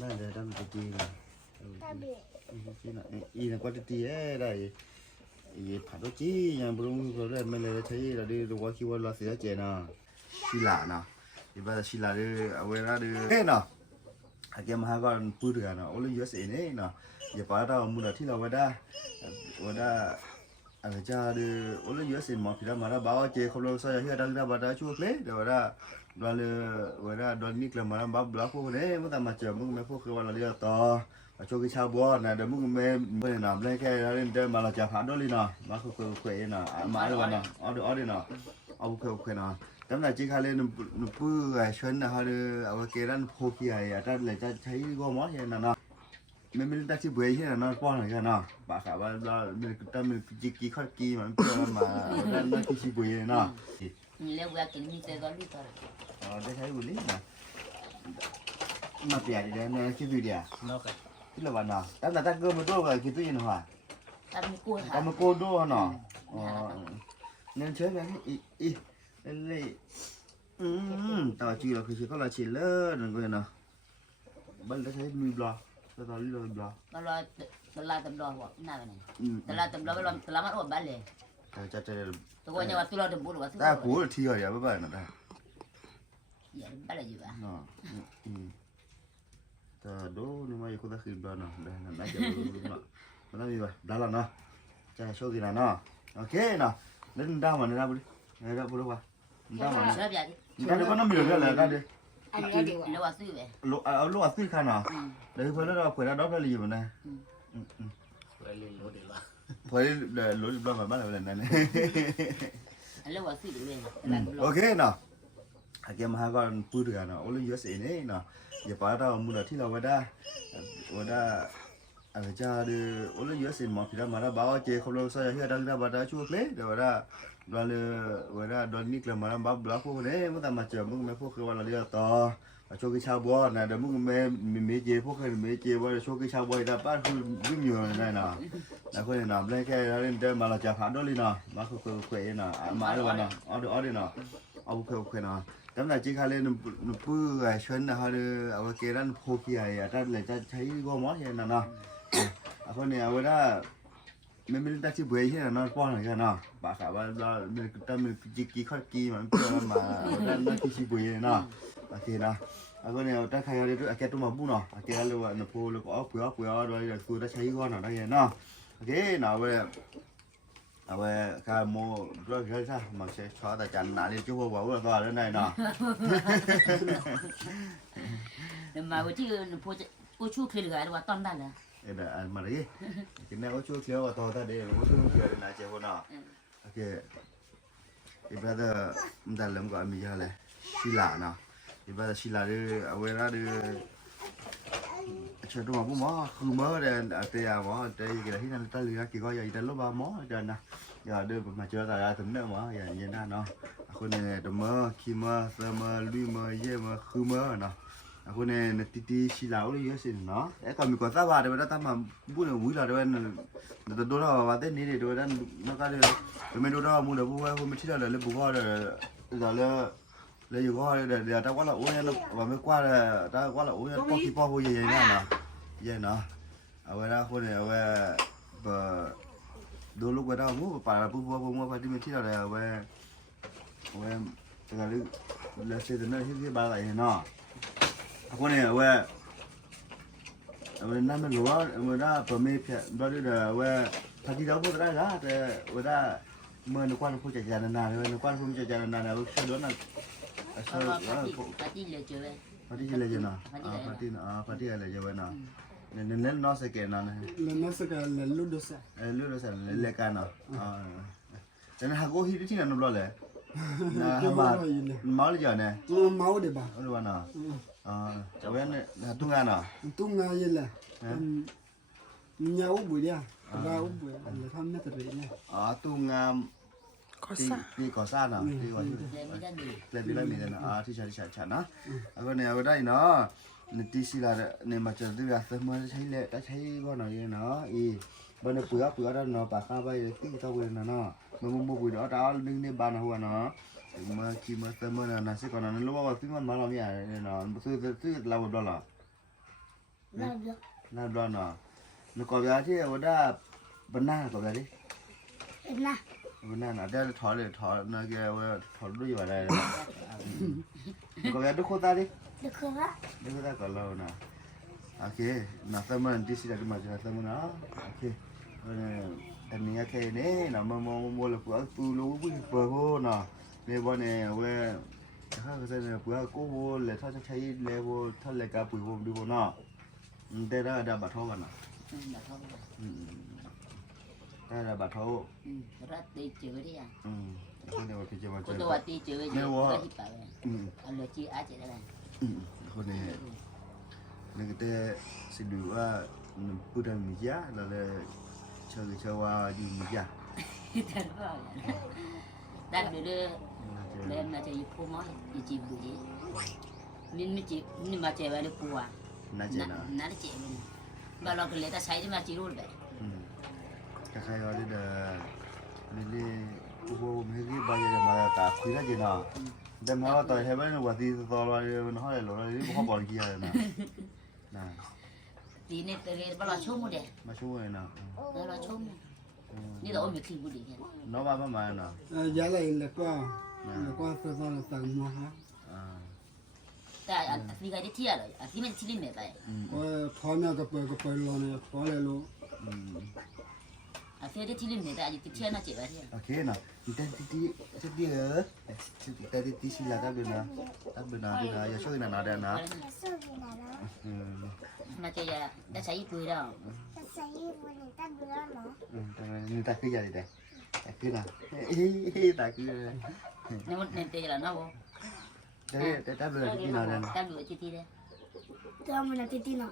ได้เลยตั้งแต่จีนจีนอีน่ะก็จะตีได้อีผัดตัวจียังบรุงก็ได้ไม่เลยใช้เราได้รู้ว่าคิดว่าเราเสียเจนะชิลานะอีบ้าชิลาเด้อเวลาเด้อเฮ้ยเนาะอาเกมหาก่อนพูดกันเนาะโอ้ยเยอะเสียเนี่ยเนาะอย่าไปเรามูลที่เราว่าได้อะไรจ้าเด้อโอ้ยเยอะเสียหมอพี่เรามาแล้วบ้าเจเขาเราใส่เฮียดังได้บ้าได้ช่วยเลยเดี๋ยวว่าโดนนิกเลยมาแล้วบ้าบล็อกพวกนี้มันทำมาเจอมึงไม่พวกคือว่าเราเรียกต่อมาช่วยกิชาวบัวนะเดี๋ยวมึงไม่ได้นำเลยแค่เราเล่นเดินมาเราจะผ่านด้วยเลยเนาะมาคุยเนาะมาด้วยเนาะเอาด้วยเนาะเอาคุยเนาะแต่ไหนจีเขาเล่นนุ่มปื้อไอ้ชนนะเขาเลยเอาเกลันโพกี้ไอ้แต่เลยจะใช้ก็มอสเห็นนะเนาะไม่ได้ที่เบื่อเห็นนะเนาะป้อนอะไรกันเนาะปากขาว่าเราแต่มันจีข้อกีมันเพื่อมาแล้วนั่นที่เบื่อเนาะมีเลี้ยงวัวกินมีเตยก็รีบต่อได้ใช้บุหรี่นะมาเปลี่ยนเดี๋ยวเนี่ยคิดดูเดี๋ยวคิดละวันเนาะแต่ถ้าเกิดมันโดนอะไรคิดตัวยังไงทำมีกู้ค่ะทำมันโกโดเนาะเนี่ยเชื่อไหมอีเลยต่อจีเราคือเขาเราชิลเลอร์นั่นก็เนาะบ้านเราใช้มือบล็อกตอนนี้เราบล็อกตลาดตำรวจหัวหน้าไปไหนตลาดตำรวจไปลองตลาดมันอดบ้านเลยจะตัวเนี่ยว่าตลาดตำรวจว่าแต่กูที่อะไรบ้างนะได้อย่าบ้านอะไรอยู่อ่ะเนาะแต่ดูนี่มาอยู่คนละคืนบ้านเนาะได้นั่นได้จะรู้เนาะมันต้องมีไปได้แล้วเนาะจะโชคดีนะเนาะโอเคเนาะเล่นดาวมันนะบุรีได้บุรีว่าดาวมันเชื่อแบบนี้ได้ก็น้ำมีเหลือแล้วได้ดิอันนี้เรียกว่าซื้อไปเอาลูกซื้อขนาดเดี๋ยวเพื่อนเราเพื่อนเราดอกอะไรอยู่นะเพื่อนเล่นรถเดี๋ยวละเพื่อนเดี๋ยวรถบ้านบ้านอะไรนั่นเลยเรียกว่าซื้อไปเลยโอเคเนาะอาเกมหาก่อนพูดกันเนาะโอ้ยเยอะเสียเนี่ยเนาะอย่าไปเรามูลที่เราว่าได้อะไรจ้าเด้อโอ้ยเยอะเสียหมอพี่เรามาแล้วบ้าเจเขาเราใส่เฮียดังได้บ้าได้ช่วยเลยเดี๋ยวว่าโดนนิกเลยมาแล้วบ้าบล็อกพวกนี้มันทำมาเจอมึงไม่พวกคือว่าเราเรียกต่อมาช่วยกิชาวบัวนะเดี๋ยวมึงไม่เจพวกใครไม่เจว่าช่วยกิชาวบัวได้บ้านคือวิ่งอยู่นั่นเนาะแล้วคนเนี่ยเล่นแค่เล่นเดินมาเราจะผ่านด้วยเลยเนาะมาคุยเนาะมาด้วยเนาะเอาด้วยเนาะเอาคุยเนาะแต่ไหนจีเขาเล่นนุ่มปื้อไอ้ชนนะเขาเลยเอาเกลันโพกี้ไอ้แต่เลยจะใช้ก็มอสเห็นนะเนาะคนเนี่ยเวลาไม่ได้ที่เบื่อเห็นนะเนาะป้อนอะไรกันเนาะปากขาว่าเราแต่มันจีข้อกีมันเพื่อมาแล้วนั่นที่เบื่อเนาะโอเคนะคนเนี่ยถ้าใครเรียกแกตัวมาบุ้งเนาะแกเรียกว่าหนุ่มพูแล้วก็เปลือกโดยคือได้ใช้ก้อนเนาะได้เนาะโอเคเนาะเว้ยเอาไว้ข้าโม่เรื่องใช่มาเช็คช้อนแต่จันหนาเรียกจู่ว่าว่าตัวเรื่องไหนเนาะเดี๋ยวมาวันที่ผู้ชู้เคยเหลือหรือว่าต้นได้เลยเดี๋ยวมาดิกินแน่ก็ช่วยเคี้ยวว่าตัวท่าเดียวก็ช่วยเคี้ยวนะเจ้าคนเนาะโอเคอีบ้าเดอมันแต่เริ่มก็มีอะไรชิลาเนาะอีบ้าชิลาเด้อเอาไว้ละเด้อเชื่อตัวมาปุ๊บมั้งคือมั้งเดี๋ยวเตะมั้งเตะกี่ที่นั่นตะลือกี่ก็อย่างแต่ลบบ้ามั้งเดี๋ยวนะอย่าเดินมาเจอแต่ถึงเนี่ยมั้งอย่างเงี้ยนะเนาะคนเนี่ยตัวมั้งขี้มั้งเสือมั้งลุยมั้งเย่มั้งคือมั้งเนาะคนเนี่ยติชิลาอุ้ยเยอะสิเนาะก็มีคนทราบว่าเดี๋ยวทำมาบุญวิ่งแล้วเดี๋ยวโดนเราว่าเต้นนี่เดี๋ยวนั้นนักการเดี๋ยวไม่โดนเราบุญเดี๋ยวบุญว่าไม่ใช่เราเลยบุญว่าเดี๋ยวเลยอยู่ก็เดี๋ยวถ้าว่าเราโอ้ยเราว่าไม่กว่าเลยถ้าว่าเราโอ้ยพ่อขี้พ่อผู้ใหญ่เนี่ยนะใหญ่เนาะเอาไว้นะคนเนี่ยเอาไว้ดูลูกไว้ได้มุ้งป่าปุ๊บว่าที่ไม่ใช่เราเลยเอาไว้แต่ก็เลยเสร็จแล้วที่บ้านอะไรเนาะคนเนี่ยว่านั่นมันรู้ว่ามันน่าเปิดไม่เพี้ยนตอนนี้เดี๋ยวว่าทันทีเราพูดได้ละแต่ว่าเมื่อนึกว่าพูดใจนานๆเลยนึกว่าพูดใจนานๆเราเชื่อด้วยนะเชื่อปาร์ตี้เลยเจอเลยปาร์ตี้อะไรเจอเนาะปาร์ตี้อะไรเจอเนาะเนี่ยน้องสเกนเนาะเนี่ยน้องสเกนเลยลูดด้วยลูดด้วยเล็กกันเนาะแต่เนี่ยหากว่าฮิตที่นั่นนู่นเลยนะฮะมาเลยจ้ะเนี่ยมาเดี๋ยวบ้าหรือว่าเนาะจะเว้นเนี่ยตุ้งงานเนาะตุ้งงานยังไงเนี่ยอุบุยเนี่ยว่าอุบุยอะไรทำเนี่ยแต่เรื่องเนี่ยตุ้งงานที่ก่อสร้างเนาะที่ว่าเลยไม่ได้มีเลยนะที่ฉันนะแล้วก็เนี่ยก็ได้เนาะที่สิลาเนี่ยมาเจอที่ว่าเสมอใช้เละแต่ใช้ก็หน่อยเนาะบันเนี่ยเปลือกด้านเนาะปากข้าไปที่ตัวเวรเนาะมันมุมบุยเนาะดาวดึงเนี่ยบานหัวเนาะมาขี่มาเสมอนะสิก่อนนั้นรู้ว่าที่มันมาเราเนี่ยเนาะซื้อเราแบบนั้นหรอ น่าร้อนเนาะนึกกว่าที่ว่าได้บรรณาก็แบบนี้บรรณาน่ะได้ถอดเลยถอดนะแกว่าถอดด้วยว่าได้ก็แบบดูโคตรดิดูโคตรก็แล้วนะโอเคน่าสมันที่สิได้มาจะสมันนะโอเคอันนี้โอเคเนี่ยนะมเลยปูลูกปูโหนะเนี่ยวันนี้เว้ยถ้าเกิดเนี่ยปูกูโหเลยถ้าจะใช้เลวถ้าเลยกับปูโหดูโหนะได้ได้บัตรเท่ากันนะ บัตรทอง ได้บัตรเท่า รัฐตีเจอที่อ่ะ คนเดียวที่จะมาเจ คน อ ตัวตีเจอที่ก็ที่ไปอันเลยจีอาจจะได้ คนนี้นึกแต่สิดูว่าพูดถึงมิจฉาแล้วเลยเชื่อว่าอยู่มิจฉา แต่ก็ได้เดี๋ยวเล่นมาจะยิบพูมั้งยิบจีบุจีนี่ไม่จีนี่มาเจอไปเลยปัว น่าจะนะ น่าจะเจอเลยบางเราก็เลยแต่ใช้จะมาจีรูดไป คล้ายๆว่าที่เดิมนี่อุปโภคไม่กี่ใบจะมาตาคุยได้จีน่ะแต่มาว่าต่อให้บ้านว่าที่ตลอดเลยมันห่อเลยหรอนี่พวกเขาบอกกี่อะไรนะนะ ตีนี่แต่เลยบางเราชุ่มหมดเลย มาช่วยนะ เราชุ่มนี่เราไม่คิดบุรีกัน น้องบ้านมาเนาะ ยาอะไรแล้วก็สะสมสั่งมัวฮะ แต่อันที่ใครที่เที่ยวเลยอันที่มันชิลิมไป ก็พอเนี่ยก็เปิดรอเนี่ยพอเลยลูก อันที่ชิลิมแต่อันที่เที่ยวน่าเจ็บไปที่ โอเคนะแต่ที่เหรอแต่ที่สิลาตับดูนะอย่าช่วยนะนะเดี๋ยวนะ น่าจะได้ใช้ปุ๋ยแล้ว แต่นี่ตาคืออะไรแต่คือนะตาคือ นี่มันเนี่ยจะแล้วนะบ่ แต่ตับดูที่นาเดี๋ยว แต่ดูที่ที่เลย ตับดูที่นา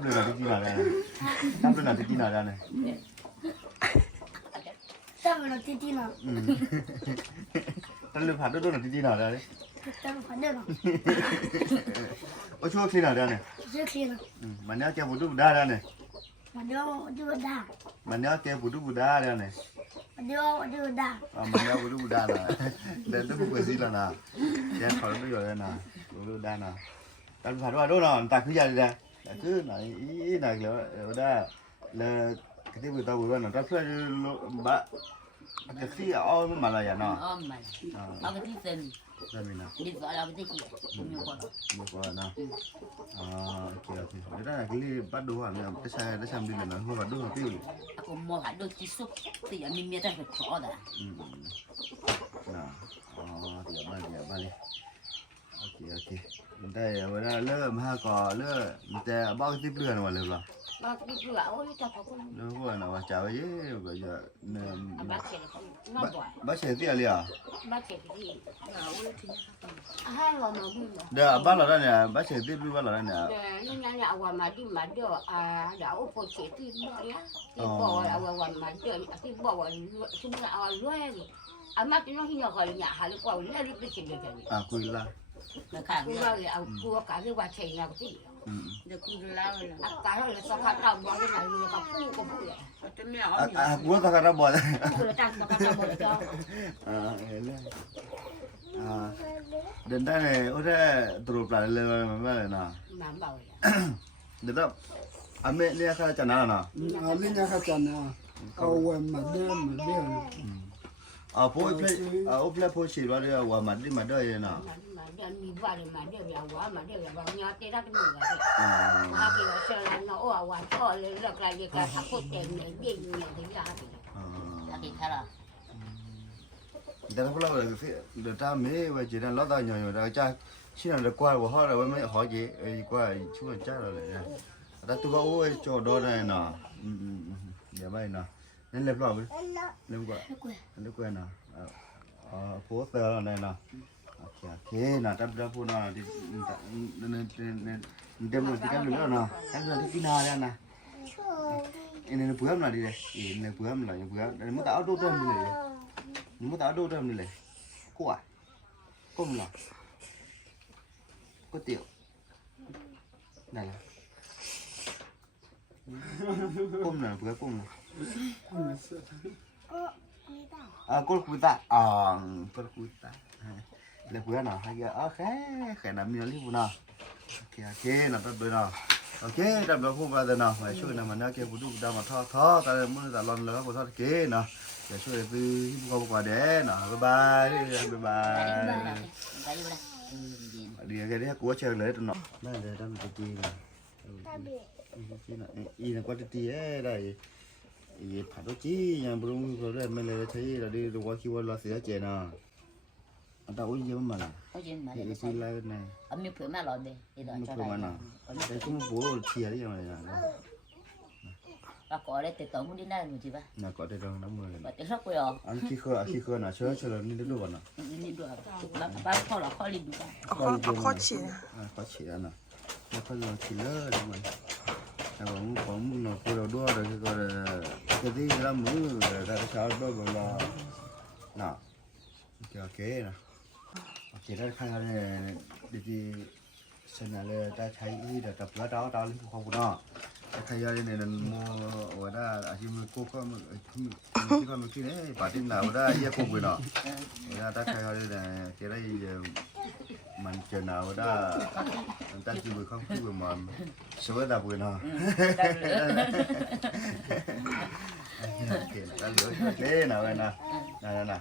เดี๋ยวตับดูที่นาเดี๋ยวตับดูผัดดูที่นาเดี๋ยวโอ้ช่วยที่นาเดี๋ยวเนี่ยมันเนี่ยแกบุตรบุดาเดี๋ยวเนี่ยมันเนี่ยแกบุตรบุดาเดี๋ยวเนี่ยมันเนี่ยบุตรบุดานะเดี๋ยวต้องคุยสิแล้วนะแกขอรู้อยู่แล้วนะบุตรบุดานะตับผัดว่าดูนะตาคืออะไรเดี๋ยวแต่คือไหนไหนแล้วได้แล้วที่บุตรบุดานะตับเพื่อนบ้าก็สิเอามาละอย่างน่ะ อ๋อมันเอาไปที่เซน ได้ไหมนะ นี่ก็เอาไปที่มีคน มีคนนะโอเคเดี๋ยวได้ก็รีบปัดดูอ่ะเนี่ยได้ใช้ดีเลยนะหัวปัดดูปิ้ว aku mau ada kisuk tidak mimpi tak kau dah นะเดี๋ยวมาเลยโอเคได้เวลาเริ่มห้าก่อเริ่มแต่บ้าที่เปลือนวันเลยหรอ Bác đi cửa ôi chả có con แล้วก็นะว่าจะไปเยอะก็จะเนี่ย bác sẽ không nó giỏi บ้าเสียที่อะไรอ่ะ bác sẽ cái gì ôi thì hai người mà vui mà เดี๋ยวบ้านเราเนี่ยบ้าเสียที่บ้านเราเนี่ย để nhà nhà qua mà đi mà được đã ô phụ sẽ đi bỏ á đi bỏ là qua mà được đi bỏ chúng ta rồi mà cái nó khi nhỏ gọi nhà hai qua lấy đi cái chuyện này คุยละ là cả cái là cua cả cái quả chè nào cái được cua lao là cả nó là sao cả đầu bao cái này là cả cua của bụi cái mèo กูต้องการบอล cua là tăng cả đầu bụi cho เดินได้เลยโอ้ได้ตรูปลายเลยมันไม่เลยนะ làm bảo เดี๋ยวอเมเนี่ยเขาจะนั่นนะ ลิ้นยาขัดจันนะเอาไว้มาเดิม พูดเพลพูดชีว่าเรื่องว่ามันดีมาได้นะ mà đem đi vào để mà đem vào quá mà đem vào nhau tê ra cái mùi vậy mà cái là sợ là nó ở ngoài to lên là cái thằng cốt tiền này đi nhiều cái ra thì là cái thế là แต่ถ้าพวกเราเดี๋ยวถ้าไม่ว่าจะนั่นเราตายหน่อยเราจะชิ้นนั้นกว่าว่าเขาเราไม่หอยไอ้กว่าช่วยจ้าเราเลยนะแต่ตัวก็โอ้ยโจดได้นะเดี๋ยวไม่นะนั่นเล็บเราเลยเล็บกว่านะโพสเตอร์เราเนี่ยนะโอเคนะแต่เราพูดนะที่เดี๋ยวมันจะกันแล้วนะกันแล้วที่นาแล้วนะini buam lah dia ini buam lah yang buam dan muta auto tu ni le ni muta auto tu ni le kuah kum lah có tiểu này là kum là buam kum là cô ta là buam nào hay giờ khé khé nằm như lý vụ nào โอเคนะตัดด้วยนะโอเคดับเราพูดมาแต่นะมาช่วยนะมันนะเก็บบุตรดามาท้อแต่เมื่อแต่ร้อนแล้วก็ท้อเก๋นะอย่าช่วยซื้อที่พวกเขากว่าเด้นะบ๊ายบายบ๊ายบาย Cái gì đây? Ừ, เดี๋ยวแกได้กลัวเชิงเลยตัวเนาะได้เลยได้มันตีนะจีน่ะอีน่ะกว่าตีได้อีผัดตัวจียังบรุงก็ได้ไม่เลยใช้เราดีตัวคิดว่าเราเสียเจนะอันตาอุ้ยเยอะมาละ có gì mà เฮ้ย để ซีไลน์นะ ở miếng phở mà lọt đi thì đó ไม่ cho ถูกมัน này นะแต่ก็ไม่บอกเชียร์ได้ยังไงนะ và có đấy từ tổng đi đây một chị ba น่ะก็ได้ลองน้ำมือเลย và từ lúc bây giờ อันขี้เคยน่ะเชื่อเลยนี่ได้รู้ป่ะน่ะ đi được ba kho là kho đi được เอาข้อฉีด เขาเชียร์น่ะแล้วก็ลองชิลเลอร์ด้วยแต่ผมน่ะคือเราด้วยเลยก็จะได้รับมือแต่เช้าด้วยก็รอน่ะโอเคนะโอเคได้ขั้นตอนนี้ดีๆเสนอเลยได้ใช้ที่เดี๋ยวกับแล้วดาวที่เขาพูดเนาะแต่ใครยังเนี่ยนั่นมัวว่าได้อาชีพมือกู้ก็มือที่เขามือที่เนี่ยปาร์ตี้หนาวได้เยอะกว่าเนาะว่าได้ใครยังเนี่ยเกี่ยได้มันเจอหนาวได้ตั้งชื่อมือเขาคือมันสวยดับเลยเนาะโอเคได้เลยโอเคหนาวเลยนะนั่น